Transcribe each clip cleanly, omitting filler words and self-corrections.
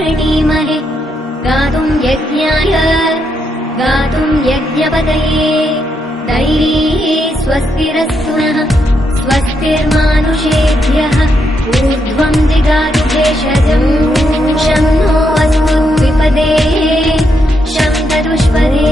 वृणीमहे गातुम् यज्ञाय गातुम् यज्ञपतये दैवीः स्वस्तिरस्तु नः स्वस्तिर्मानुषेभ्यः ऊर्ध्वम् दिगातु भेषजम् शं नो अस्तु द्विपदे शं चतुष्पदे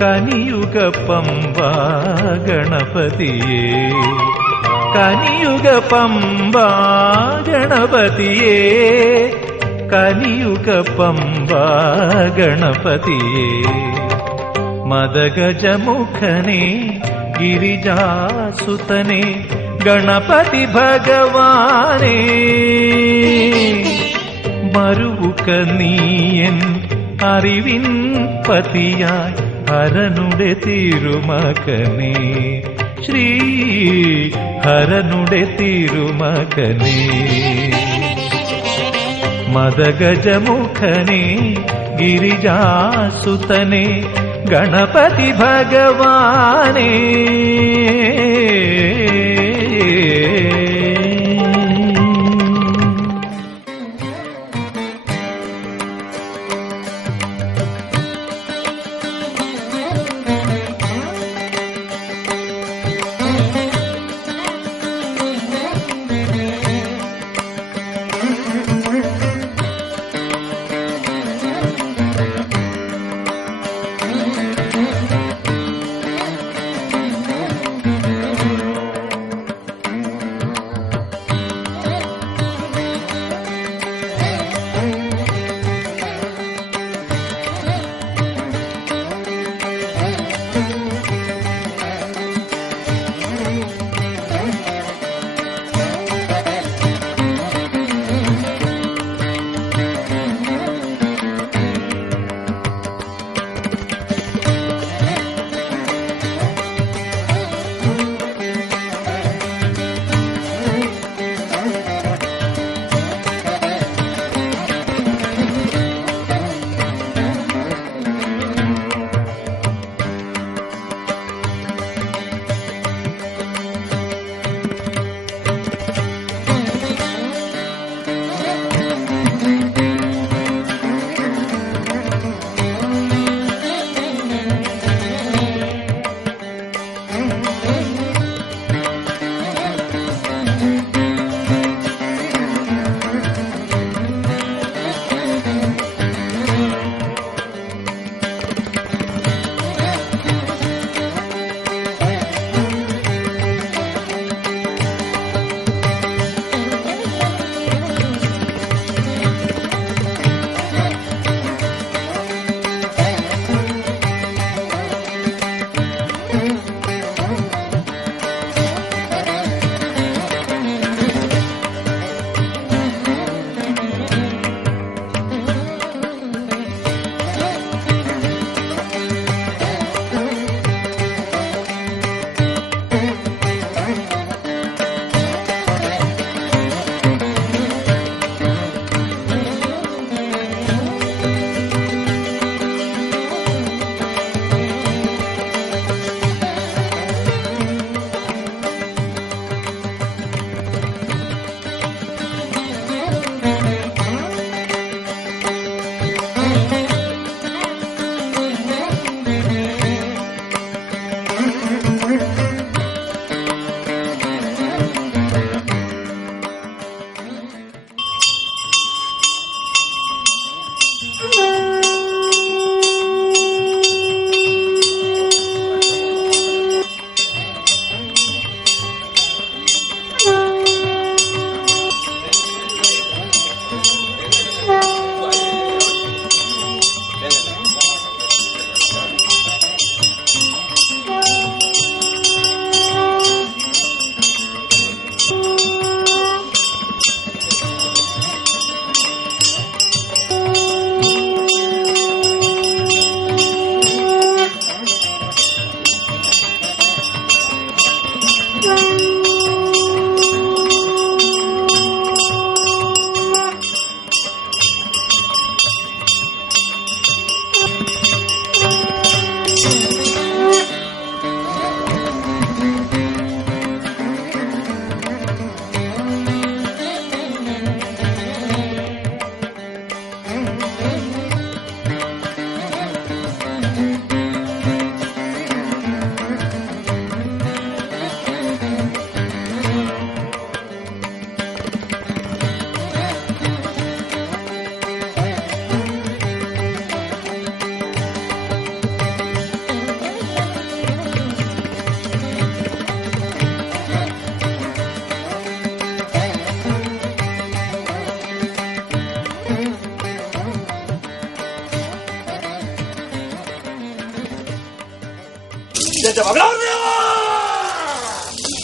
കനിയുഗ പമ്പാ ഗണപതിയേ കനിയുഗ പമ്പാ ഗണപതിയേ കലിയുഗ പമ്പാ ഗണപതിയേ മദഗജമുഖനെ ഗിരിജാസുതനെ ഗണപതി ഭഗവാനേ മരുവുക നീയൻ അറിവിൻ പതിയായി ഹരനുടെ തിരുമകനേ, ശ്രീ ഹരനുടെ തിരുമകനേ. മദഗജമുഖനേ ഗിരിജാസുതനേ ഗണപതി ഭഗവാനേ.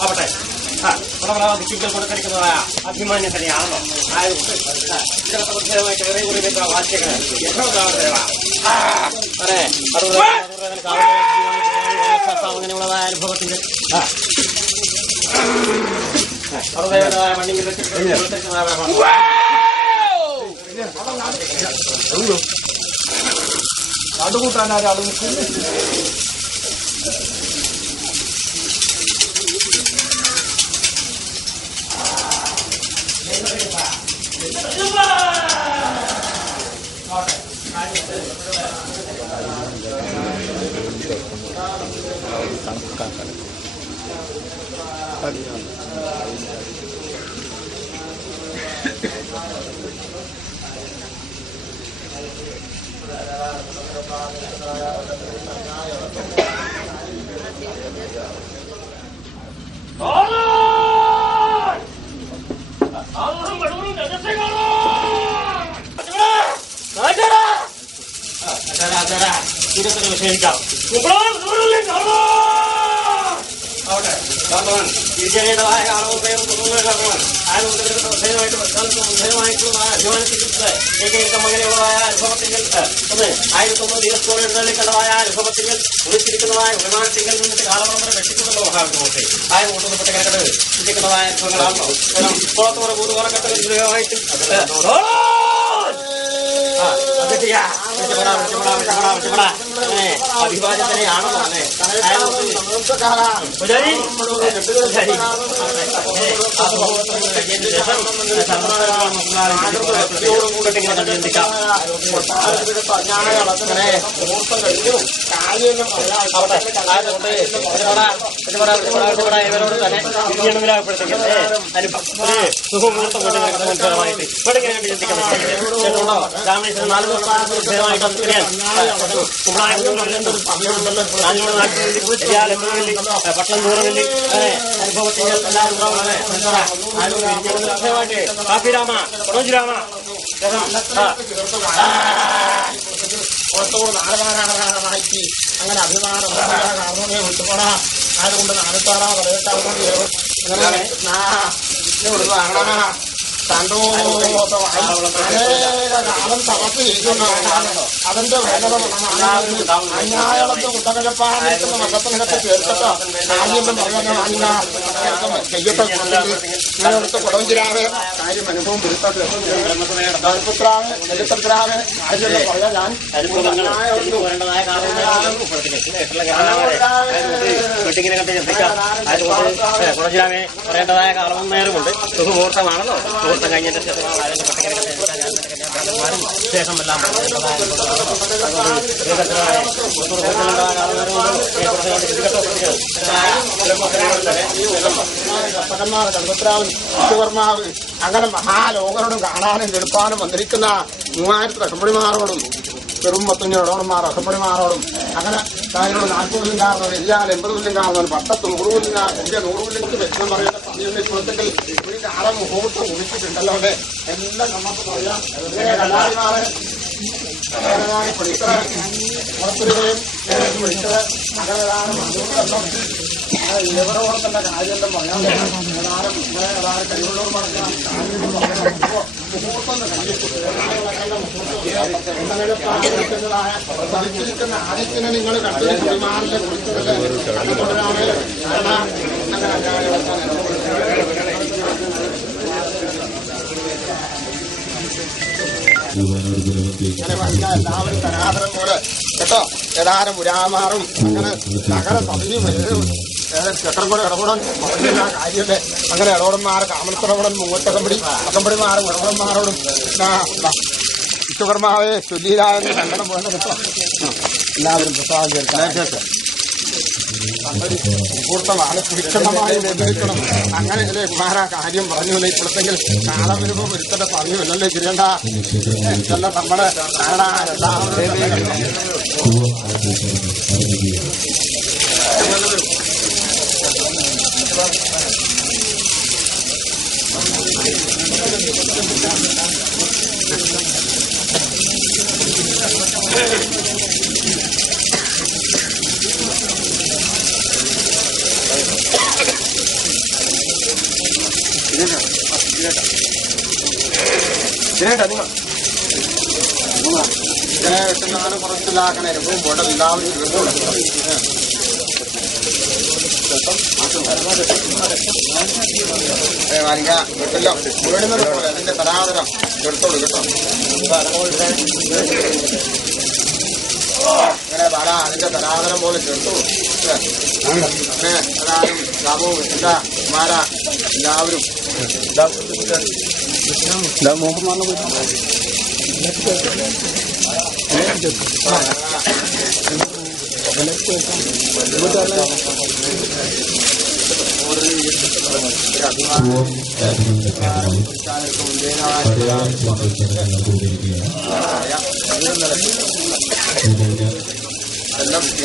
ആവട്ടെ, ദിക്കുകൾ കൊടുക്കരിക്കുന്നതായ അഭിമാന്യം തന്നെയാണല്ലോ. ആയതുകൊണ്ട് ചില പ്രബുദ്ധമായിട്ട് ഏറെ കൂടി വാദ്യങ്ങൾ യഥോദാഹരണ അതെ അങ്ങനെയുള്ളതായ അനുഭവത്തിന്റെ മണ്ണിൽ അതുകൂട്ടാനാരാളും വിഷയിക്കാം തിരിച്ചറിയേണ്ടതായ അളവ് പേരും അങ്ങനെയുള്ളതായ അനുഭവത്തിങ്കിൽ ഒന്ന് 1001 ദിവസത്തോടെ എഴുന്നള്ളിക്കേണ്ടതായ അനുഭവത്തിങ്കിൽ കുളിച്ചിരിക്കുന്നതായ വിമാനത്തിങ്കിൽ നിന്നിട്ട് കാലപരമ്പര വെട്ടിക്കൊണ്ടല്ലോ മഹാവിഷ്ണുമൂർത്തി ആയ കൊണ്ടുവന്നപ്പെട്ട കിടക്കട്ട് ചിന്തിക്കുന്നതായ അനുഭവങ്ങളാണല്ലോ പുറത്തോടെ പൂർവ്വമായിട്ട് അഭിവാചനയാണോ അല്ലേ ഇവരോട് തന്നെ സുഖമുഹൂർത്തം കൊണ്ടുവരുന്നതായിട്ട് ഇവിടെങ്ങനെയാണ് ചിന്തിക്കുന്നത് രാമേശ്വരം 4 ദിവസമായിട്ട് പട്ടണം ദൂരമില്ല അങ്ങനെ അനുഭവത്തിൽ കാപ്പിരാമ കൊടോജിരാമ അങ്ങനെ അഭിമാനം കാരണമേ വിട്ടുപോടാ ആയതുകൊണ്ട് 48 കാലം തപസ് ചെയ്യുന്നതാണ് അതിന്റെ അന്യായളത്ത് കുട്ടകഴപ്പാടുന്ന മകത്തിനകത്ത് ചേർത്തിട്ട് ആദ്യം പറയാൻ ചെയ്യട്ടെ ഇങ്ങനെടുത്ത് കുടവഞ്ചിരാവ് കാര്യം അനുഭവം വരുത്തട്ടെ ചരിത്രത്തിലാവ് കാര്യം പറയാൻ ഞാൻ കുടഞ്ചിരാമെ പറയേണ്ടതായ കാലവും നേരമുണ്ട് സുഖമുഹൂർത്തമാണല്ലോ മുഹൂർത്തം കഴിഞ്ഞതിന്റെ ശേഷം എല്ലാം വിശ്വകർമാവ് അങ്ങനെ മഹാലോകരോടും കാണാനും കെടുപ്പാനും വന്നിരിക്കുന്ന 3000 അസംബ്ലിമാരോടും വെറും 50 ഇടവന്മാർ അസംബ്ലിമാരോടും അങ്ങനെ കാര്യങ്ങൾ 40 കൊല്ലം കാരണം എല്ലാം 80 കൊല്ലം കാരണം 10 100 കൊല്ലം എന്റെ 100 കൊല്ലം വെച്ചം പറയുന്ന സമയം ഇപ്പോഴത്തെ ഒരു കാലം മുഹൂർത്തം കുടിച്ചിട്ടുണ്ടല്ലോ അല്ലെ എല്ലാം നമുക്ക് പറയാം കലാകാരന്മാരെ പഠിക്കുക പുറത്തുവരികയും പഠിച്ചത് അങ്ങനെ ഇവരോട് തന്നെ കാര്യമെല്ലാം പറയാൻ കഴിവുള്ളവർ പറഞ്ഞാൽ പഠിച്ചിരിക്കുന്ന ആദ്യത്തിനെ നിങ്ങൾ കണ്ടു കുടിമാറിന്റെ എല്ലാവരും തരാതരം പോലെ കേട്ടോ ഏതാനും പുരാമാറും അങ്ങനെ സകല സഭയും ചെട്ടം കൂടെ ഇടപെടാൻ പറഞ്ഞില്ല കാര്യമല്ലേ അങ്ങനെ ഇടപെടന്മാരെ കാമലത്തിടപെടൻ അകമ്പടിമാരും ഇടപെടന്മാരോടും വിശ്വകർമാവെ ചൊല്ലിയിലായെന്ന് സങ്കടം പോലെ കേട്ടോ എല്ലാവരും പ്രസാദം ചേർക്കാൻ മുഹൂർത്തമാണ് വിക്ഷണമായി നിർവഹിക്കണം അങ്ങനെയല്ലേ കുമാര കാര്യം പറഞ്ഞില്ല ഇപ്പോഴത്തെങ്കിൽ കാലം വരുമ്പോൾ വരുത്തേണ്ട സമയമല്ലല്ലേ തിരിയണ്ട ഇതെല്ലാം നമ്മുടെ ഇങ്ങനെ വെട്ടുന്നാലും കുറച്ചില്ലാക്കണേ എപ്പോഴും പോട്ടെ എല്ലാവരും വരിക കിട്ടില്ല വീടുന്നത് പോലെ അതിന്റെ തരാതരം എടുത്തോളൂ കേട്ടോ. ഇങ്ങനെ വര അതിന്റെ തരാതരം പോലെ ചേർത്തു. പ്രധാനം ബാബു എന്താ കുമാര എല്ലാവരും എല്ലാം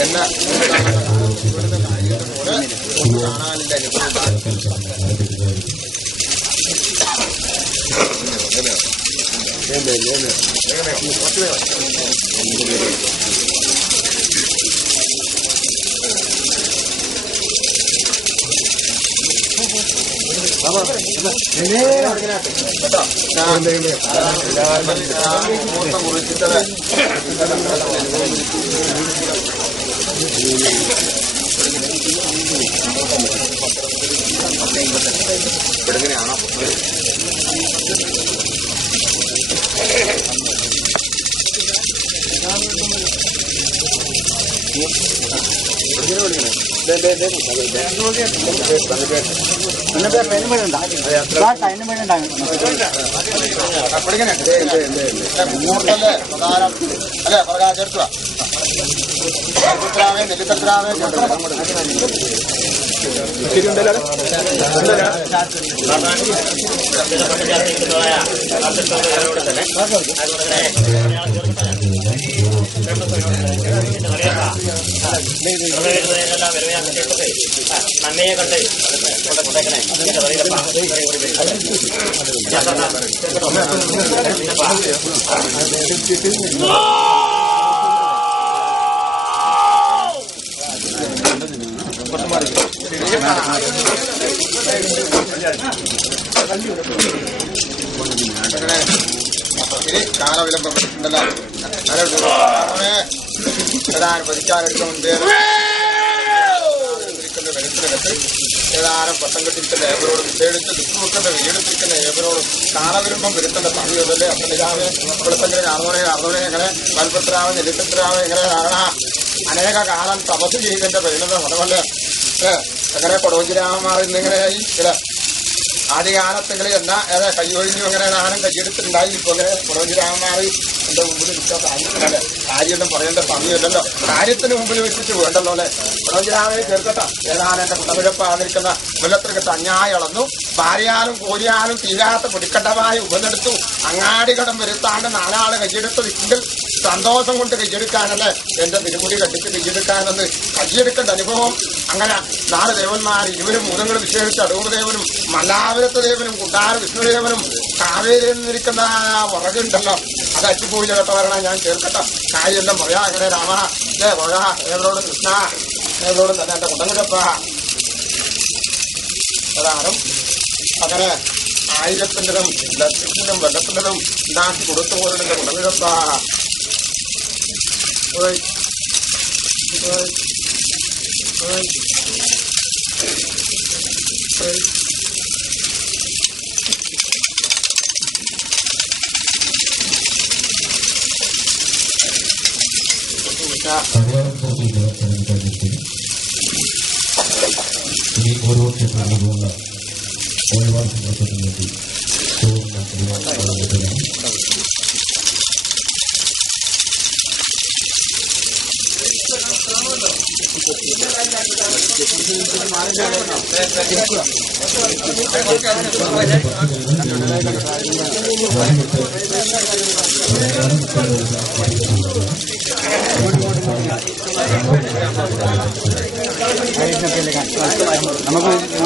എന്നെ കാണാനില്ല എങ്ങനെയാണോ മുഹൂർത്തല്ലേ പ്രധാനം അല്ലെ പറയാ ചേർക്കുക നെല്ലിത്തത്രാവേ നന്മയെ കണ്ട് കാലവിലംബം ഉണ്ടല്ലോ ഏതാനും പതിക്കാനെടുത്തുകൊണ്ട് ഏതാനും പട്ടം കെട്ടിരിക്കുന്ന ഏവരോടും പേടിച്ച് ദുഃഖിക്കുന്ന വീടെത്തിക്കുന്ന ഏവരോടും കാലവിലംബം വരുത്തേണ്ട സമയമല്ലേ അപ്പൊ നിലാവ് വെളുത്തെങ്കിലും അറുന്നൂറെ അങ്ങനെ വൽപത്രാവ് നെല്ലിത്തത്രാവ് എങ്ങനെ ധാരണ അനേക കാലം തപസ് ചെയ്തതിന്റെ പരിണതം അതുപോലെ അങ്ങനെ കൊടുവഞ്ചിരാമന്മാർ ഇന്നിങ്ങനെയായി ചില ആദ്യകാലത്തെങ്കിലും എന്നാ ഏതാ കൈയൊഴിഞ്ഞു അങ്ങനെ നാനും കൈയെടുത്തിട്ടുണ്ടായി ഇപ്പൊ അങ്ങനെ കൊടുവഞ്ചിരാമന്മാർ എന്റെ മുമ്പിൽ നിൽക്കാൻ സാധിക്കുന്നല്ലേ കാര്യമൊന്നും പറയേണ്ട സമയമല്ലല്ലോ കാര്യത്തിന് മുമ്പിൽ വെച്ചിട്ട് വേണ്ടല്ലോ അല്ലെ കൊടുവഞ്ചിരാമനെ ചേർക്കട്ടെ ഏതാനും എന്റെ കുട്ടവിഴപ്പാതിരിക്കുന്ന മുല്ലത്തിനകത്ത് അഞ്ഞായി അളന്നു ഭാര്യയാലും കോരിയാലും തീരാത്ത പൊടിക്കട്ടമായി ഉപനെടുത്തു അങ്ങാടി കടം വരുത്താണ്ട് നാലാള് കൈയെടുത്ത് വിൽക്കെങ്കിൽ സന്തോഷം കൊണ്ട് കൈയെടുക്കാനല്ലേ എന്റെ തിരുമുടി കണ്ടിച്ച് കൈയെടുക്കാനെന്ന് കൈയെടുക്കേണ്ട അനുഭവം അങ്ങനെ 4 ദേവന്മാർ 20 മൂലങ്ങൾ വിശേഷിച്ച് അടൂർദേവനും മല്ലാപുരത്ത് ദേവനും കുണ്ടാര വിഷ്ണുദേവനും കാവേരിയിൽ നിന്നിരിക്കുന്ന വിറകുണ്ടല്ലോ അത് അച്ചുപോയി കേട്ടോ വരണം ഞാൻ ചേർക്കട്ടെ കാര്യമെല്ലാം പറയാ അങ്ങനെ രാമ പറയാ ഏവരോടും കൃഷ്ണ ഏവരോടും തന്നെ എന്റെ കുട്ടനിടപ്പ പ്രധാനം അങ്ങനെ 1000-ത്തിൻ്റെതും ലക്ഷത്തിൻ്റെതും വെള്ളത്തിൻ്റെതും ഉണ്ടാക്കി കൊടുത്തു പോലും എന്റെ കുട്ടനിടപ്പ ഇനി ഓരോ ക്ഷേത്രങ്ങളിലുള്ള ഒരുപാട് സന്ദർഭത്തിന് വേണ്ടി നമുക്ക് എന്റെ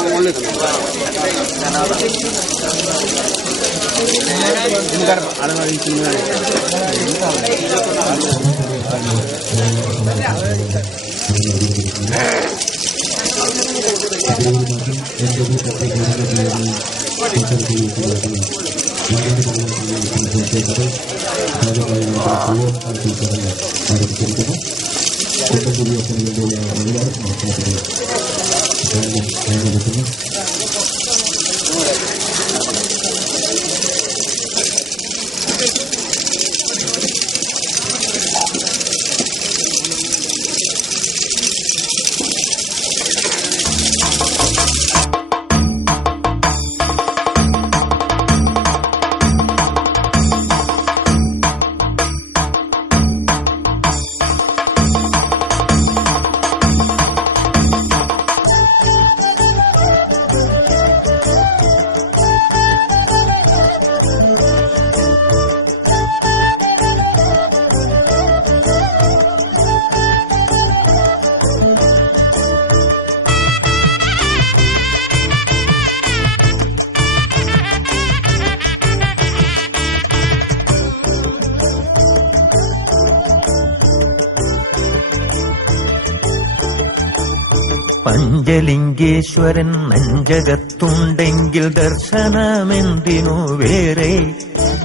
പഞ്ചലിംഗേശ്വരൻ നെഞ്ചകത്തുണ്ടെങ്കിൽ ദർശനമെന്തിനു വേറെ,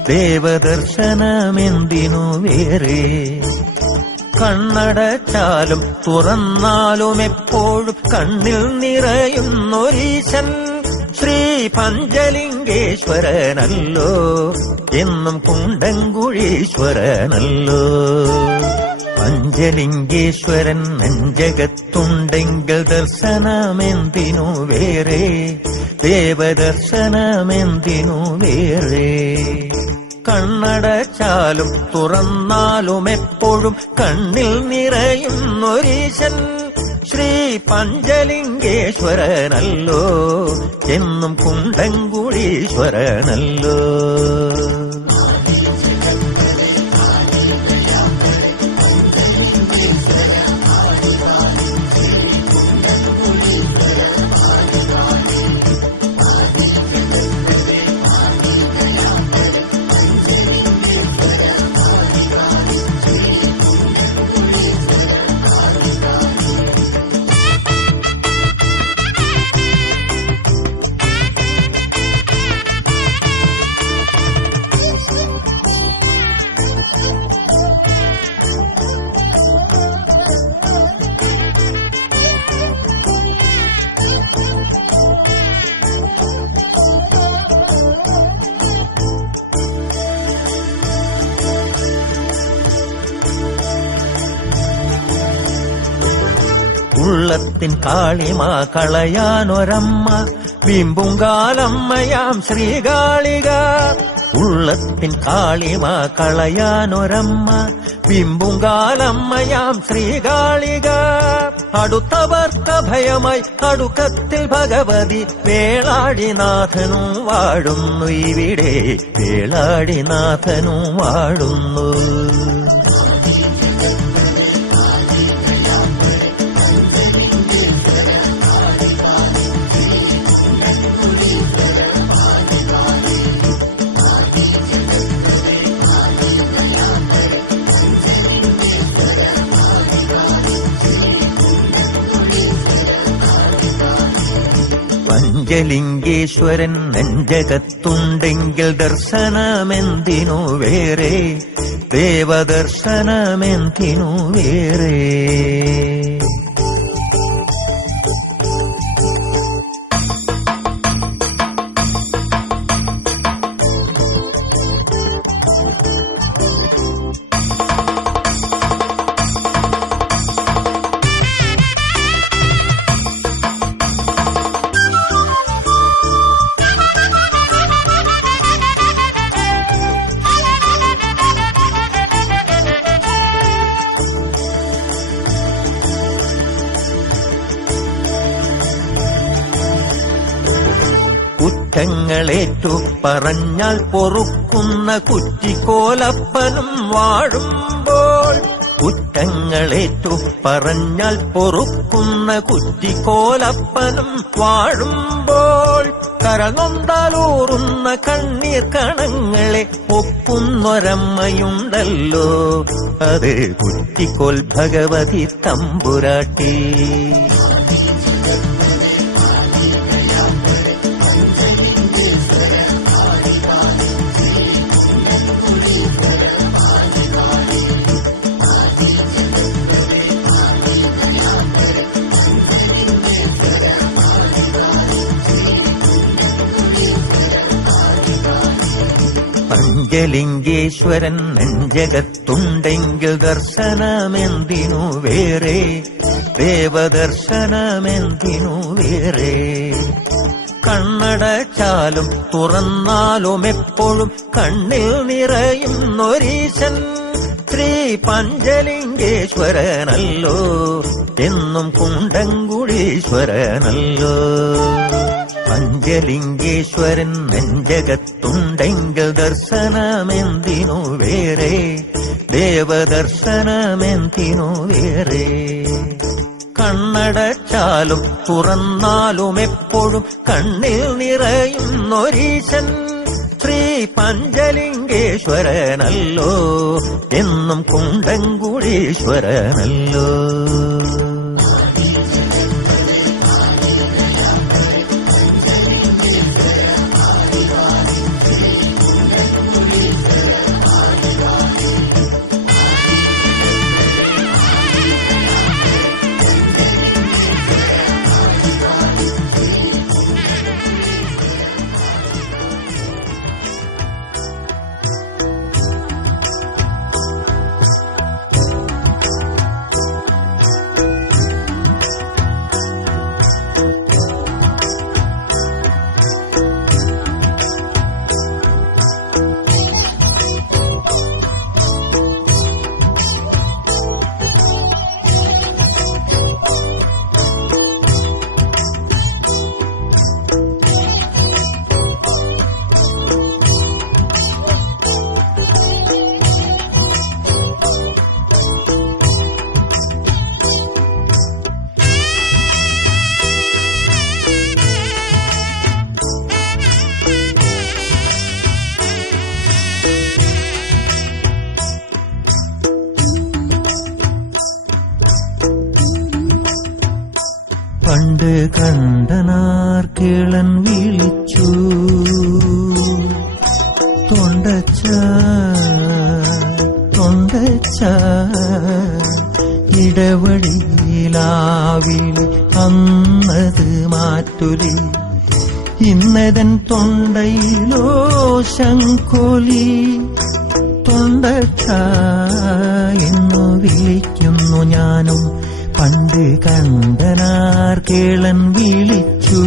ദേവദർശനമെന്തിനു വേറെ. കണ്ണടച്ചാലും തുറന്നാലും എപ്പോഴും കണ്ണിൽ നിറയുന്നൊരീശൻ ശ്രീ പഞ്ചലിംഗേശ്വരനല്ലോ, എന്നും കുണ്ടംകുഴീശ്വരനല്ലോ. പഞ്ചലിംഗേശ്വരൻ നെഞ്ചകത്തുണ്ടെങ്കിൽ ദർശനമെന്തിനു വേറെ, ദേവദർശനമെന്തിനു വേറെ. കണ്ണടച്ചാലും തുറന്നാലും എപ്പോഴും കണ്ണിൽ നിറയുന്നൊരീശൻ ശ്രീ പഞ്ചലിംഗേശ്വരനല്ലോ, എന്നും കുണ്ടംകുഴീശ്വരനല്ലോ. ഉള്ളത്തിൻ കാളിമ കളയാനൊരമ്മ, വീമ്പുങ്കാലമ്മയാം ശ്രീകാളിക. ഉള്ളത്തിൻ കാളിമ കളയാനൊരമ്മ, വീമ്പുങ്കാലമ്മയാം ശ്രീകാളിക. അടുത്തവർക്ക് ഭയമായി കടുക്കത്തിൽ ഭഗവതി, വേളാടിനാഥനും വാഴുന്നു ഇവിടെ, വേളാടിനാഥനും വാഴുന്നു. പഞ്ചലിംഗേശ്വരൻ നെഞ്ചകത്തുണ്ടെങ്കിൽ ദർശനമെന്തിനു വേറെ, ദേവദർശനമെന്തിനു വേറെ. കുറ്റങ്ങളേറ്റു പറഞ്ഞാൽ പൊറുക്കുന്ന കുറ്റിക്കോലപ്പനും വാഴുമ്പോൾ, കുറ്റങ്ങളേറ്റു പറഞ്ഞാൽ പൊറുക്കുന്ന കുറ്റിക്കോലപ്പനും വാഴുമ്പോൾ, കരനൊന്താലൂറുന്ന കണ്ണീർ കണങ്ങളെ ഒപ്പുന്നൊരമ്മയുണ്ടല്ലോ, അത് കുറ്റിക്കോൽ ഭഗവതി തമ്പുരാട്ടി. പഞ്ചലിംഗേശ്വരൻ നെഞ്ചകത്തുണ്ടെങ്കിൽ ദർശനമെന്തിനു വേറെ, ദേവദർശനമെന്തിനു വേറെ. കണ്ണടച്ചാലും തുറന്നാലും എപ്പോഴും കണ്ണിൽ നിറയുന്നൊരീശൻ ശ്രീ പഞ്ചലിംഗേശ്വരനല്ലോ, എന്നും കുണ്ടംകുഴീശ്വരനല്ലോ. പഞ്ചലിംഗേശ്വരൻ നെഞ്ചകത്തുണ്ടെങ്കിൽ ദർശനമെന്തിനു വേറെ, ദേവദർശനമെന്തിനു വേറെ. കണ്ണടച്ചാലും തുറന്നാലും എപ്പോഴും കണ്ണിൽ നിറയുന്നൊരീശൻ ശ്രീ പഞ്ചലിംഗേശ്വരനല്ലോ, എന്നും കുണ്ടംകുഴീശ്വരനല്ലോ. പണ്ട് കണ്ടനാർ കിളൻ വിളിച്ചു, തൊണ്ടച്ച തൊണ്ടച്ച ഇടവഴിയിലാവിളി അന്നത് മാറ്റൊലി. ഇന്നതൻ തൊണ്ടയിലോ ശംഖൊലി, തൊണ്ടച്ച എന്നു വിളിക്കുന്നു ഞാനും. പണ്ട് കണ്ടനാർ കേളൻ വിളിച്ചു,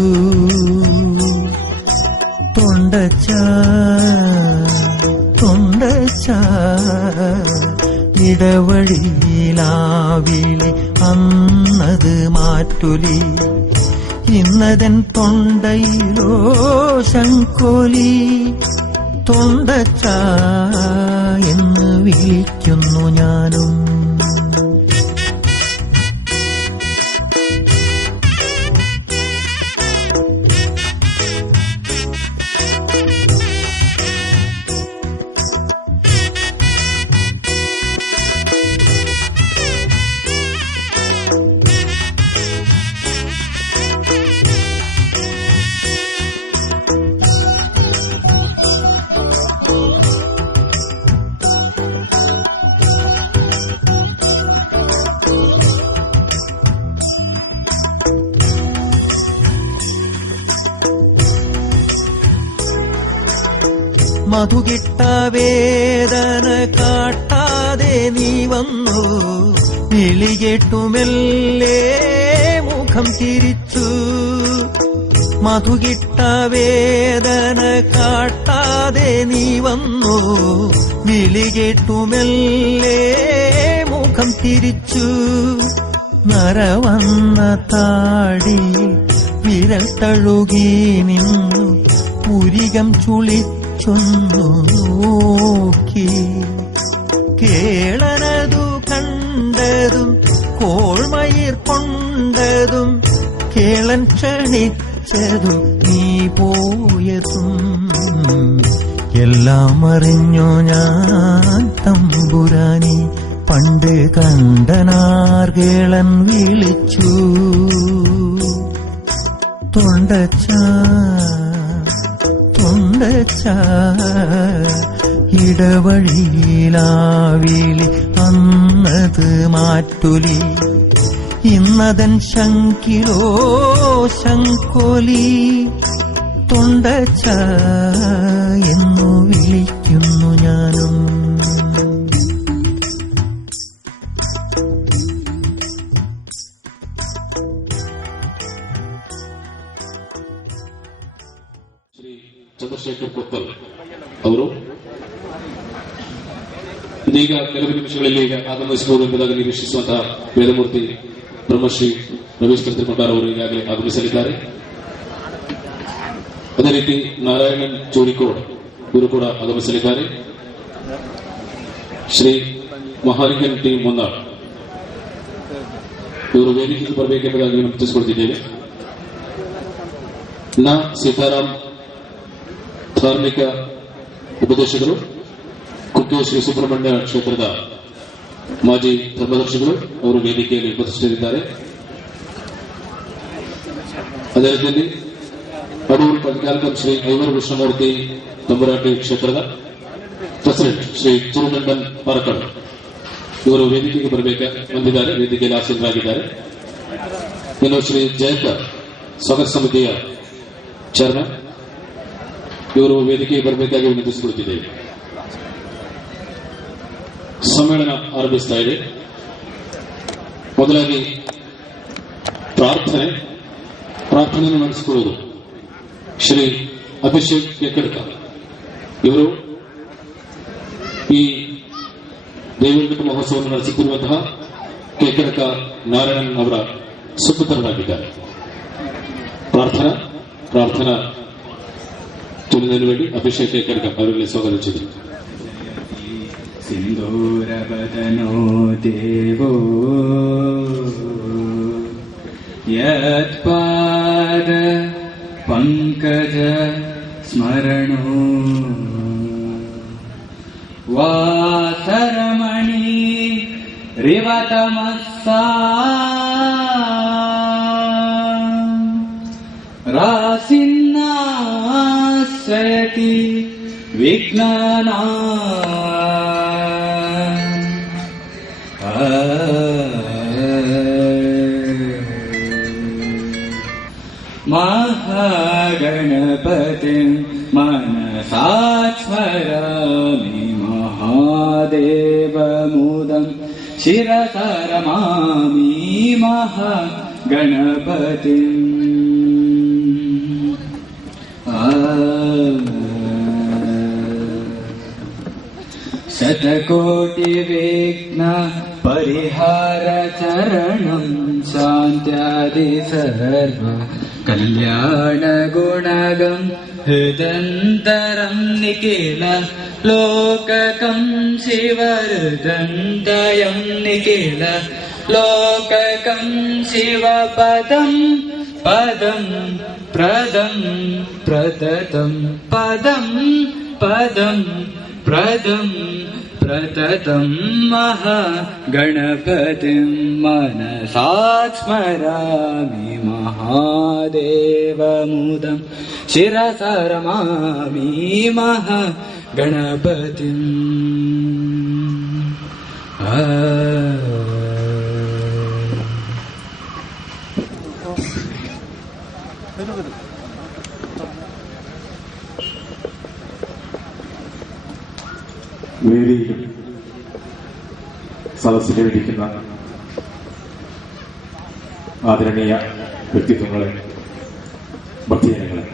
തൊണ്ടച്ച തൊണ്ടച്ച ഇടവഴിയിലാവിളി അന്നത് മാറ്റൊലി. ഇന്നതൻ തൊണ്ടയിലോ ശംഖൊലി, തൊണ്ടച്ച എന്ന് വിളിക്കുന്നു ഞാനും. മധുകിട്ട വേദന കാട്ടാതെ നീ വന്നു, വിളികേട്ടുമെല്ലേ മുഖം തിരിച്ചു. മധുകിട്ട വേദന കാട്ടാതെ നീ വന്നു, വിളികേട്ടുമെല്ലേ മുഖം തിരിച്ചു. നരവന്ന താടി വിരൽ തഴുകി നിന്നു, പുരികം ചുളിച്ചൊന്നു നോക്കി. കേളനതു കണ്ടതും കോൾമയിർ കൊണ്ടതും, കേളൻ ക്ഷണിച്ചതും നീ പോയതും, എല്ലാം അറിഞ്ഞു ഞാൻ തമ്പുരാനി. പണ്ട് കണ്ടനാർ കേളൻ വിളിച്ചു, തൊണ്ടച്ച തൊണ്ടച്ച ഇടവഴിയിലാവിളി അന്നത് മാറ്റൊലി. ഇന്നതൻ ശങ്കിലോ ശംഖൊലി, തൊണ്ടച്ച എന്നു വിളിക്കുന്നു ಶ್ರೀ ಚಂದ್ರಶೇಖರ್ ಕೊಪ್ಪಲ್ ಅವರು ಇದೀಗ ಕೆಲವು ನಿಮಿಷಗಳಲ್ಲಿ ಈಗ ಆಗಮಿಸಬಹುದು ಎಂಬುದಾಗಿ ನಿರೀಕ್ಷಿಸುವಂತಹ ವೇದಮೂರ್ತಿ ಬ್ರಹ್ಮಶ್ರೀ ರವೀಶ್ ಕರ್ತಿಕೊಂಡಾರ್ ಅವರು ಈಗಾಗಲೇ ಆಗಮಿಸಲಿದ್ದಾರೆ. ಅದೇ ರೀತಿ ನಾರಾಯಣನ್ ಚೋಡಿಕೋಡ್ ಇವರು ಕೂಡ ಆಗಮಿಸಲಿದ್ದಾರೆ. ಶ್ರೀ ಮಹಾಲಿಂಗನ್ ಟಿ ಮೊನ್ನಾಳ್ ಇವರು ವೇದಿಕೆಗೆ ಬರಬೇಕೆಂಬುದಾಗಿ ವಿನಂತಿಸಿಕೊಳ್ತಿದ್ದೇವೆ. ಸೀತಾರಾಮ್ ಧಾರ್ಮಿಕ ಉಪದೇಶಕರು, ಕುಕ್ಕೆ ಶ್ರೀ ಸುಬ್ರಹ್ಮಣ್ಯ ಕ್ಷೇತ್ರದ ಮಾಜಿ ಧರ್ಮದರ್ಶಿಗಳು ಅವರು ವೇದಿಕೆಯಲ್ಲಿ ಉಪಸ್ಥಿತರಿದ್ದಾರೆ. ಅದೇ ರೀತಿಯಲ್ಲಿ ಅಡೂರು ಪಂಚಾಲಕಂ ಶ್ರೀ ಐವರ್ ಕೃಷ್ಣಮೂರ್ತಿ ತಂಬುರಾಟಿ ಕ್ಷೇತ್ರದ ಪ್ರೆಸಿಡೆಂಟ್ ಶ್ರೀ ಚಿರುನಂದನ್ ಪಾರಕರ್ ಇವರು ವೇದಿಕೆಗೆ ಬಂದಿದ್ದಾರೆ, ವೇದಿಕೆಯಲ್ಲಿ ಆಸೀನರಾಗಿದ್ದಾರೆ. ಇನ್ನು ಶ್ರೀ ಜಯಕರ್ ಸ್ವಾಗತ ಸಮಿತಿಯ ಚೇರ್ಮನ್ ಇವರು ವೇದಿಕೆಗೆ ಬರಬೇಕಾಗಿ ವಿನಂತಿಸಿಕೊಳ್ಳುತ್ತಿದ್ದೇವೆ. ಸಮ್ಮೇಳನ ಆರಂಭಿಸ್ತಾ ಇದೆ. ಮೊದಲಾಗಿ ಪ್ರಾರ್ಥನೆಯನ್ನು ನಡೆಸಿಕೊಳ್ಳುವುದು ಶ್ರೀ ಅಭಿಷೇಕ್ ಕೆಕ್ಕಡ್ಕ ಇವರು ಈ ದೇವೀಂದ್ರ ಮಹೋತ್ಸವವನ್ನು ನಡೆಸುತ್ತಿರುವಂತಹ ಕೆಕ್ಕಡ್ಕ ನಾರಾಯಣನ್ ಅವರ ಸುಪುತ್ರರಾಗಿದ್ದಾರೆ. ಪ್ರಾರ್ಥನಾ ತುಳಿನಲು ವೇണ്ടി ಅಭಿಷೇಕ್ ಕೆಕ್ಕಡ್ಕ ಅವರಿಗೆ ಸ್ವಾಗತಿಸಿದರು. ಸಿಂಧೂರವದನೋ ದೇವೋ ಯತ್ಪಾದ ಪಂಕಜ ಸ್ಮರಣೋ ವಾಸರಮಣಿ ರಿವತಮಸ್ಸಾ ರಾಸಿನ್ನಾಶ್ರಯತಿ ವಿಜ್ಞಾನಾ ಮಹಾಗಣಪತಿಂ ಮನಸಾ ಸ್ಮರಾಮಿ ಮಹಾದೇವಮುದಂ ಶಿರಸಾ ರಮಾಮಿ ಮಹಾಗಣಪತಿಂ. ಶತಕೋಟಿ ವಿಘ್ನ ಪರಿಹಾರ ಚರಣಂ ಶಾಂತ್ಯಾದಿ ಸರ್ವ ಕಲ್ಯಾಣ ಗುಣಗಂ ಹೃದಂತರಂ ನಿಖಿಲ ಲೋಕಕಂ ಶಿವಹೃದಂತಯಂ ನಿಖಿಲ ಲೋಕಕಂ ಶಿವಪದಂ ಪದಂ ಪ್ರದಂ ಪ್ರದತಂ ಪದಂ ಪದಂ ಪ್ರದಂ ಪ್ರತತಂ ಮಹಾಗಣಪತಿಂ ಮನಸಾ ಸ್ಮರಾಮಿ ಮಹಾದೇವಮುದಂ ಶಿರಸಾ ರಮಾಮಿ ಮಹಾಗಣಪತಿಂ. വേദിയിലും സദസ്സിലിരിക്കുന്ന ആദരണീയ വ്യക്തിത്വങ്ങളെ, ഭക്തജനങ്ങളെ,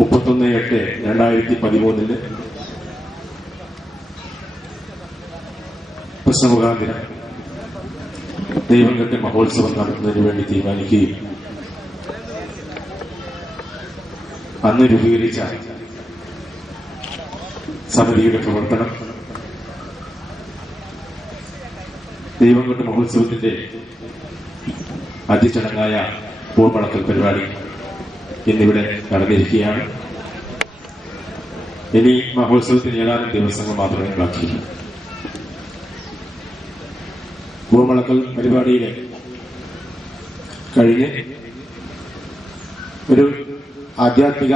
31/8/2013 പ്രശ്നമുഖാന്തരം ദൈവങ്ങളുടെ മഹോത്സവം നടത്തുന്നതിന് വേണ്ടി തീരുമാനിക്കുകയും അന്ന് രൂപീകരിച്ച സമിതിയുടെ പ്രവർത്തനം ദൈവങ്ങളുടെ മഹോത്സവത്തിന്റെ ആദ്യചടങ്ങായ പൂർവ്വമടക്കൽ പരിപാടി ഇന്നിവിടെ നടന്നിരിക്കുകയാണ്. ഇനി മഹോത്സവത്തിന് ഏതാനും ദിവസങ്ങൾ മാത്രമേ ബാക്കിയുള്ളൂ. പൂർവ്വമടക്കൽ പരിപാടിയിലെ കഴിഞ്ഞ് ഒരു ആധ്യാത്മിക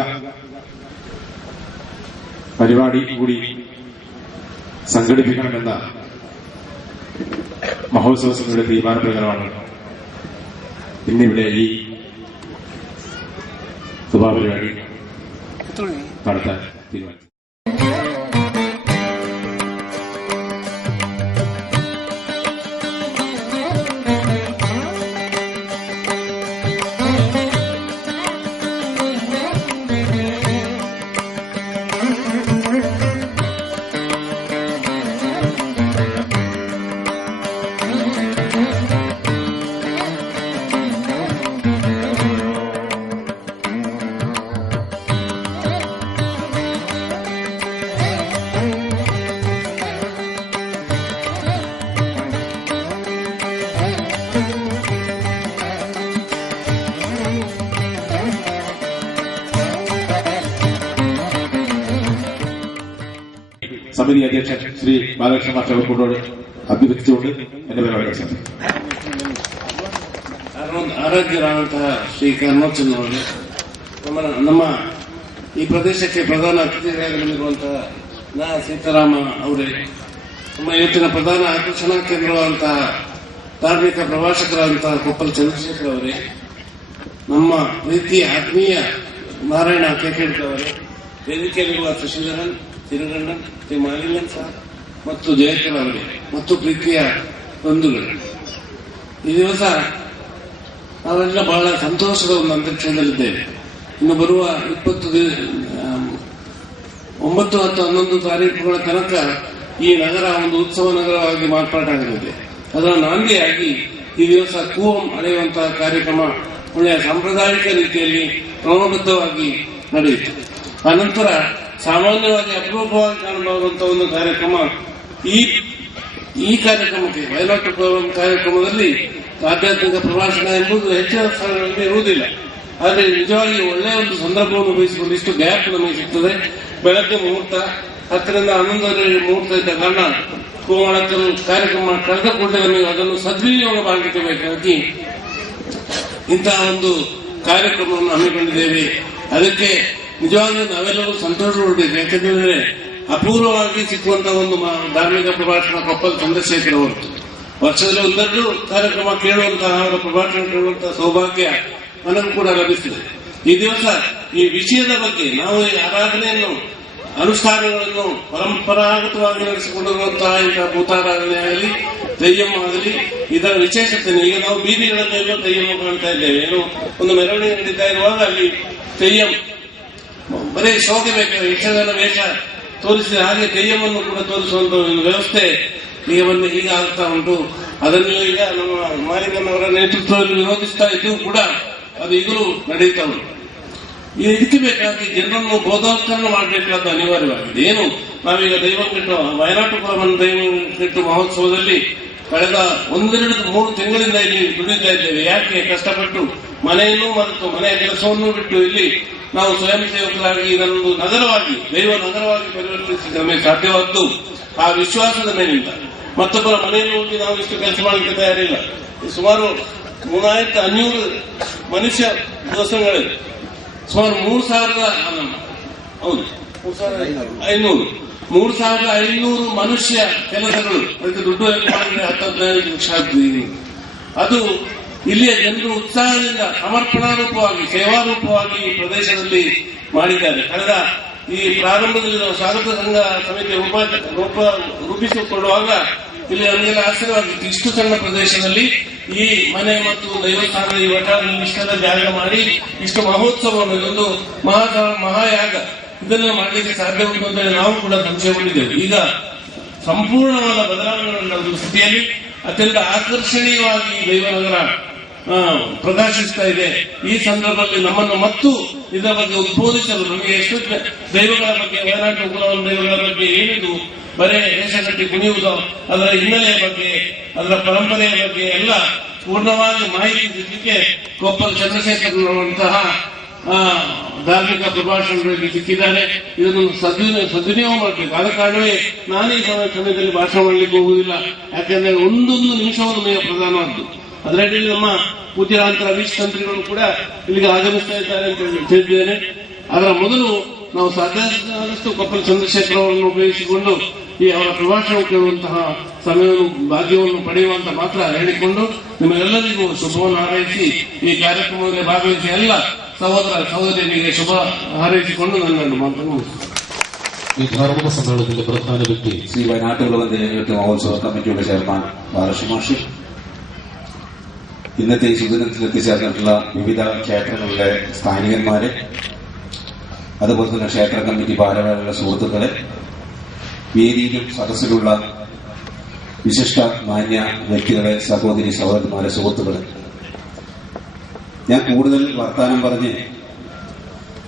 പരിപാടി കൂടി സംഘടിപ്പിക്കണമെന്ന മഹോത്സവ സമിതിയുടെ തീരുമാനപ്രകാരമാണ് ഇന്നിവിടെ ഈ സഭാപരിപാടി നടത്താൻ തീരുമാനിച്ചു. സമിതി അധ്യക്ഷൻ ശ്രീ ബാലകൃഷ്ണ മാസ്റ്റർ കൊണ്ടോട് അഭ്യർത്ഥിച്ചുകൊണ്ട് എന്റെ പരിപാടി സാധിക്കും. ಆರೋಗ್ಯರಾದಂತಹ ಶ್ರೀ ಕರ್ಮಚಂದ್ರವರು ನಮ್ಮ ಈ ಪ್ರದೇಶಕ್ಕೆ ಪ್ರಧಾನ ಅತಿಥಿಯಾಗಿ ಬಂದಿರುವಂತಹ ನಾ ಸೀತಾರಾಮ ಅವರೇ, ನಮ್ಮ ಇವತ್ತಿನ ಪ್ರಧಾನ ಆಕರ್ಷಣಾ ಕೇಂದ್ರವಾದಂತಹ ಧಾರ್ಮಿಕ ಪ್ರವಾಸಕರಾದಂತಹ ಕೊಪ್ಪಲ್ ಚಂದ್ರಶೇಖರ್ ಅವರೇ, ನಮ್ಮ ಪ್ರೀತಿಯ ಆತ್ಮೀಯ ನಾರಾಯಣ ಕೇಕೇಡ್ಕ ಅವರೇ, ವೇದಿಕೆಯಲ್ಲಿರುವ ಶಶಿಧರನ್, ತಿರುಗಣ್ಣನ್, ಶ್ರೀ ಮಾಲಿಂಗನ್ ಸರ್ ಮತ್ತು ಜಯಕರ್ ಅವರೇ ಮತ್ತು ಪ್ರೀತಿಯ ಬಂಧುಗಳು, ಈ ದಿವಸ ನಾವೆಲ್ಲ ಬಹಳ ಸಂತೋಷದ ಒಂದು ಅಂತರಿಕ್ಷದಲ್ಲಿದ್ದೇವೆ. ಇನ್ನು ಬರುವ 9, 10, 11 ತಾರೀಕುಗಳ ತನಕ ಈ ನಗರ ಒಂದು ಉತ್ಸವ ನಗರವಾಗಿ ಮಾರ್ಪಾಟಾಗಲಿದೆ. ಅದರ ನಾಂದಿಯಾಗಿ ಈ ದಿವಸ ಕೂವಂ ಅಳೆಯುವಂತಹ ಕಾರ್ಯಕ್ರಮ ಒಳ್ಳೆಯ ಸಾಂಪ್ರದಾಯಿಕ ರೀತಿಯಲ್ಲಿ ಕ್ರಮಬದ್ಧವಾಗಿ ನಡೆಯಿತು. ಅನಂತರ ಸಾಮಾನ್ಯವಾಗಿ ಅಪರೂಪವಾಗಿ ಕಾಣಬಹುದಂತಹ ಒಂದು ಕಾರ್ಯಕ್ರಮ ಈ ಕಾರ್ಯಕ್ರಮಕ್ಕೆ ವಯನಾಟು ಕಾರ್ಯಕ್ರಮದಲ್ಲಿ ಆಧ್ಯಾತ್ಮಿಕ ಪ್ರವಾಸನ ಎಂಬುದು ಹೆಚ್ಚಿನ ಸ್ಥಳಗಳಲ್ಲಿ ಇರುವುದಿಲ್ಲ. ಆದರೆ ನಿಜವಾಗಿ ಒಳ್ಳೆಯ ಒಂದು ಸಂದರ್ಭವನ್ನು ಬಯಸಿಕೊಂಡು ಇಷ್ಟು ಗ್ಯಾಪ್ ನಮಗೆ ಸಿಗ್ತದೆ. ಬೆಳಗ್ಗೆ ಮುಹೂರ್ತ 10 ರಿಂದ 11 ಮುಹೂರ್ತ ಇದ್ದ ಕಾರಣ ಕೋಮಳಕರು ಕಾರ್ಯಕ್ರಮ ಕಳೆದ ಕೂಡಲೇ ನಮಗೆ ಅದನ್ನು ಸದ್ವಿನಿಯೋಗ ಮಾಡಲಿಕ್ಕೆ ಬೇಕಾಗಿ ಇಂತಹ ಒಂದು ಕಾರ್ಯಕ್ರಮವನ್ನು ಹಮ್ಮಿಕೊಂಡಿದ್ದೇವೆ. ಅದಕ್ಕೆ ನಿಜವಾಗಿಯೂ ನಾವೆಲ್ಲರೂ ಸಂತೋಷಪಡಬೇಕು. ಯಾಕೆಂದರೆ ಅಪೂರ್ವವಾಗಿ ಸಿಕ್ಕುವಂತಹ ಒಂದು ಧಾರ್ಮಿಕ ಪ್ರಭಾಷಣ ಕೊಪ್ಪಲ್ ಚಂದ್ರಶೇಖರ್ ಅವರದ್ದು. ವರ್ಷದಲ್ಲಿ ಒಂದೆರಡು ಕಾರ್ಯಕ್ರಮ ಕೇಳುವಂತಹ, ಅವರ ಪ್ರಭಾಷಣ ಕೇಳುವಂತಹ ಸೌಭಾಗ್ಯ ನನಗೂ ಕೂಡ ಲಭಿಸಿದೆ. ಈ ದಿವಸ ಈ ವಿಷಯದ ಬಗ್ಗೆ ನಾವು ಈ ಆರಾಧನೆಯನ್ನು, ಅನುಷ್ಠಾನಗಳನ್ನು ಪರಂಪರಾಗತವಾಗಿ ನಡೆಸಿಕೊಂಡಿರುವಂತಹ ಇಂತಹ ಭೂತಾರಾಧನೆ ಆಗಲಿ, ತೆಯ್ಯಮ್ಮ ಆಗಲಿ, ಇದರ ವಿಶೇಷತೆ ಈಗ ನಾವು ಬೀದಿಗಳಲ್ಲೆಲ್ಲ ತೆಯ್ಯಮ್ಮ ಕಾಣ್ತಾ ಇದ್ದೇವೆ. ಏನೋ ಒಂದು ಮೆರವಣಿಗೆ ನಡೀತಾ ಇರುವಾಗ ಅಲ್ಲಿ ತೆಯ್ಯಂ ಬರೀ ಶೋಕೆ ಬೇಕಾದ್ರೆ ಯಕ್ಷಗಾನ ವೇಷ ತೋರಿಸಿದ ಹಾಗೆ ತೆಯ್ಯಮ್ಮನ್ನು ಕೂಡ ತೋರಿಸುವಂತಹ ಒಂದು ವ್ಯವಸ್ಥೆ ಈಗ ಆಗ್ತಾ ಉಂಟು. ಅದನ್ನು ಈಗ ನಮ್ಮ ಮಾಲಿಕನವರ ನೇತೃತ್ವದಲ್ಲಿ ವಿರೋಧಿಸ್ತಾ ಇದ್ದು ಕೂಡ ಅದು ಈಗಲೂ ನಡೆಯುತ್ತಾ ಉಂಟು. ಇದಕ್ಕೆ ಬೇಕಾಗಿ ಜನರನ್ನು ಬೋಧೋತ್ಕರಣ ಮಾಡಬೇಕಾದ ಅನಿವಾರ್ಯವಾಗಿದೆ. ಏನು ನಾವೀಗ ದೈವಕೆಟ್ಟು ವಯನಾಟು ಪುರವನ್ನು ದೈವಕೆಟ್ಟು ಮಹೋತ್ಸವದಲ್ಲಿ ಕಳೆದ 1-2-3 ತಿಂಗಳಿಂದ ಇಲ್ಲಿ ದುಡಿತಾ ಇದ್ದೇವೆ. ಯಾಕೆ ಕಷ್ಟಪಟ್ಟು ಮನೆಯನ್ನು ಮತ್ತು ಮನೆಯ ಕೆಲಸವನ್ನು ಬಿಟ್ಟು ಇಲ್ಲಿ ನಾವು ಸ್ವಯಂ ಸೇವಕರಾಗಿ ಇದನ್ನು ನಗರವಾಗಿ, ದೈವ ನಗರವಾಗಿ ಪರಿವರ್ತಿಸಿದ ನಮಗೆ ಸಾಧ್ಯವಾದ್ದು ಆ ವಿಶ್ವಾಸದ ಮೇಲಿಂದ. ಮತ್ತೊಬ್ಬರ ಮನೆಯಲ್ಲಿ ಹೋಗಿ ನಾವು ಇಷ್ಟು ಕೆಲಸ ಮಾಡಲಿಕ್ಕೆ ತಯಾರಿಲ್ಲ. ಸುಮಾರು 3500 ಮನುಷ್ಯ ದಿವಸಗಳಿವೆ. ಸುಮಾರು 3500 ಮನುಷ್ಯ ಕೆಲಸಗಳು. ಅದಕ್ಕೆ ದುಡ್ಡು ಮಾಡಿದ್ರೆ 10-15 ಲಕ್ಷ ಆಗ್ತದೆ. ಅದು ಇಲ್ಲಿಯ ಜನರು ಉತ್ಸಾಹದಿಂದ ಸಮರ್ಪಣಾರೂಪವಾಗಿ, ಸೇವಾರೂಪವಾಗಿ ಈ ಪ್ರದೇಶದಲ್ಲಿ ಮಾಡಿದ್ದಾರೆ. ಕಳೆದ ಈ ಪ್ರಾರಂಭದಲ್ಲಿ ನಾವು ಸ್ವಾಗತ ಸಂಘ ಸಮಿತಿ ರೂಪಿಸಿಕೊಳ್ಳುವಾಗ ಇಲ್ಲಿ ನಮಗೆಲ್ಲ ಆಶ್ಚರ್ಯವಾಗಿತ್ತು. ಇಷ್ಟು ಸಣ್ಣ ಪ್ರದೇಶದಲ್ಲಿ ಈ ಮನೆ ಮತ್ತು ದೈವಸ್ಥಾನ ಈ ವಟಾರದಲ್ಲಿ ಇಷ್ಟೆಲ್ಲ ಜಾಗ ಮಾಡಿ ಇಷ್ಟು ಮಹೋತ್ಸವವನ್ನು, ಇದೊಂದು ಮಹಾಯಾಗ, ಇದನ್ನು ಮಾಡಲಿಕ್ಕೆ ಸಾಧ್ಯ ಉಂಟು ಅಂತ ನಾವು ಕೂಡ ಸಂಶಯಗೊಂಡಿದ್ದೇವೆ. ಈಗ ಸಂಪೂರ್ಣವಾದ ಬದಲಾವಣೆಗಳ ಸ್ಥಿತಿಯಲ್ಲಿ ಅತ್ಯಂತ ಆಕರ್ಷಣೀಯವಾಗಿ ದೈವನಗರ ಪ್ರಕಾಶಿಸ್ತಾ ಇದೆ. ಈ ಸಂದರ್ಭದಲ್ಲಿ ನಮ್ಮನ್ನು ಮತ್ತು ಇದರ ಬಗ್ಗೆ ಉದ್ಬೋಧಿಸಲು ನಮಗೆ ಎಷ್ಟು ದೈವಗಳ ಬಗ್ಗೆ, ವಯನಾಟು ದೈವಗಳ ಬಗ್ಗೆ ಏನಿದು ಬರೇ ವೇಷ ಕಟ್ಟಿ ಕುಣಿಯುವುದು, ಅದರ ಹಿನ್ನೆಲೆಯ ಬಗ್ಗೆ, ಅದರ ಪರಂಪರೆಯ ಬಗ್ಗೆ ಎಲ್ಲ ಪೂರ್ಣವಾಗಿ ಮಾಹಿತಿ ನೀಡಲಿಕ್ಕೆ ಕೊಪ್ಪಲ್ ಚಂದ್ರಶೇಖರ್ನಂತಹ ಧಾರ್ಮಿಕ ಪ್ರಭಾಷಣಗಳಿಗೆ ಸಿಕ್ಕಿದ್ದಾರೆ. ಇದನ್ನು ಸದ್ವಿನಿಯೋಗ ಮಾಡಬೇಕು. ಆದ ಕಾರಣವೇ ನಾನು ಈ ಸಮಯದಲ್ಲಿ ಭಾಷಣ ಮಾಡಲಿಕ್ಕೆ ಹೋಗುವುದಿಲ್ಲ. ಯಾಕೆಂದ್ರೆ ಒಂದೊಂದು ನಿಮಿಷವನ್ನು ನಮಗೆ ಪ್ರಧಾನವಾದ್ದು. ಅದರಲ್ಲಿ ನಮ್ಮ ಪೂಜ್ಯರಾಂತರ ವೀಕ್ಷಕಂತ್ರಿಗಳು ಕೂಡ ಇಲ್ಲಿಗೆ ಆಗಮಿಸ್ತಾ ಇದ್ದಾರೆ ಅಂತ ತಿಳಿದಿದ್ದೇನೆ. ಅದರ ಮೊದಲು ನಾವು ಸಾಧ್ಯವಾದಷ್ಟು ಕೊಪ್ಪಲ್ ಚಂದ್ರಶೇಖರ್ ಅವರನ್ನು ಉಪಯೋಗಿಸಿಕೊಂಡು ಈ ಅವರ ಪ್ರಭಾಷಣ ಕೇಳುವಂತಹ ಸಮಯವನ್ನು, ಭಾಗ್ಯವನ್ನು ಪಡೆಯುವಂತ ಮಾತ್ರ ಹೇಳಿಕೊಂಡು ನಿಮಗೆಲ್ಲರಿಗೂ ಶುಭವನ್ನು ಹಾರೈಸಿ ಈ ಕಾರ್ಯಕ್ರಮದಲ್ಲಿ ಭಾಗವಹಿಸಿ ಎಲ್ಲ ಸಹೋದರ ಸಹೋದರಿಯರಿಗೆ ಶುಭ ಹಾರೈಸಿಕೊಂಡು ನನ್ನ ಮಾತನ್ನು ಈ ಧಾರ್ಮಿಕ ಸಮ್ಮೇಳನದಲ್ಲಿ ಪ್ರಧಾನ ವ್ಯಕ್ತಿ ശ്രീ വയനാട്ടുകുളവന്റെ മഹോത്സവ കമ്മിറ്റിയുടെ ചെയർമാൻ ബാലകൃഷ്ണ മാഷ്, ഇന്നത്തെ ഈ സുദിനത്തിൽ എത്തിച്ചേർന്നിട്ടുള്ള വിവിധ ക്ഷേത്രങ്ങളിലെ സ്ഥാനികന്മാരെ, അതുപോലെ തന്നെ ക്ഷേത്ര കമ്മിറ്റി ഭാരവാഹികളുടെ സുഹൃത്തുക്കളെ, വേദിയിലും സദസ്സിലുള്ള വിശിഷ്ട മാന്യ വ്യക്തികളെ, സഹോദരി സഹോദരന്മാരെ, സുഹൃത്തുക്കളെ, ഞാൻ കൂടുതൽ വർത്താനം പറഞ്ഞ്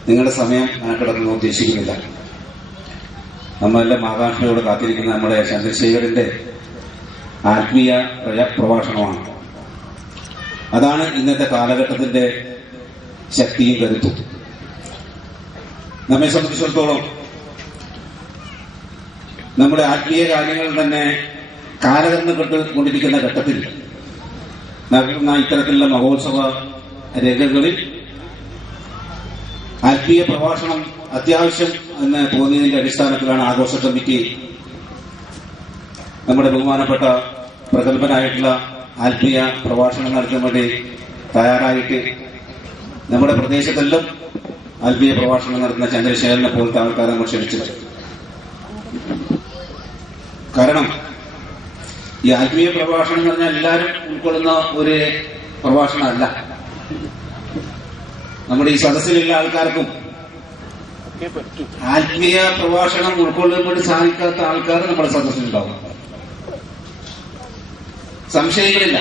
നിങ്ങളുടെ സമയം കണക്കിടന്ന് ഉദ്ദേശിക്കുന്നില്ല. നമ്മളെല്ലാം ആകാംക്ഷയോട് കാത്തിരിക്കുന്ന നമ്മുടെ ചന്ദ്രശേഖരന്റെ ആത്മീയ പ്രഭാഷണമാണ്. അതാണ് ഇന്നത്തെ കാലഘട്ടത്തിന്റെ ശക്തിയും കരുത്തും. നമ്മെ സംബന്ധിച്ചിടത്തോളം നമ്മുടെ ആത്മീയ കാര്യങ്ങൾ തന്നെ കാലഹരണപ്പെട്ടുകൊണ്ടിരിക്കുന്ന ഘട്ടത്തിൽ നടക്കുന്ന ഇത്തരത്തിലുള്ള മഹോത്സവ രംഗങ്ങളിൽ ആത്മീയ പ്രഭാഷണം അത്യാവശ്യം എന്ന് തോന്നിയതിന്റെ അടിസ്ഥാനത്തിലാണ് ആഘോഷ കമ്മിറ്റി നമ്മുടെ ബഹുമാനപ്പെട്ട പ്രഗത്ഭനായിട്ടുള്ള ആത്മീയ പ്രഭാഷണം നടത്താൻ വേണ്ടി തയ്യാറായിട്ട് നമ്മുടെ പ്രദേശത്തെല്ലാം ആത്മീയ പ്രഭാഷണം നടത്തുന്ന ചന്ദ്രശേഖരനെ പോലത്തെ ആൾക്കാരെ നമ്മൾ ക്ഷണിച്ചത്. കാരണം ഈ ആത്മീയ പ്രഭാഷണം എന്ന് പറഞ്ഞാൽ എല്ലാവരും ഉൾക്കൊള്ളുന്ന ഒരു പ്രഭാഷണമല്ല. നമ്മുടെ ഈ സദസ്സിലുള്ള ആൾക്കാർക്കും ആത്മീയ പ്രഭാഷണം ഉൾക്കൊള്ളാൻ വേണ്ടി സാധിക്കാത്ത ആൾക്കാർ നമ്മുടെ സദസ്സിലുണ്ടാവും, സംശയങ്ങളില്ല.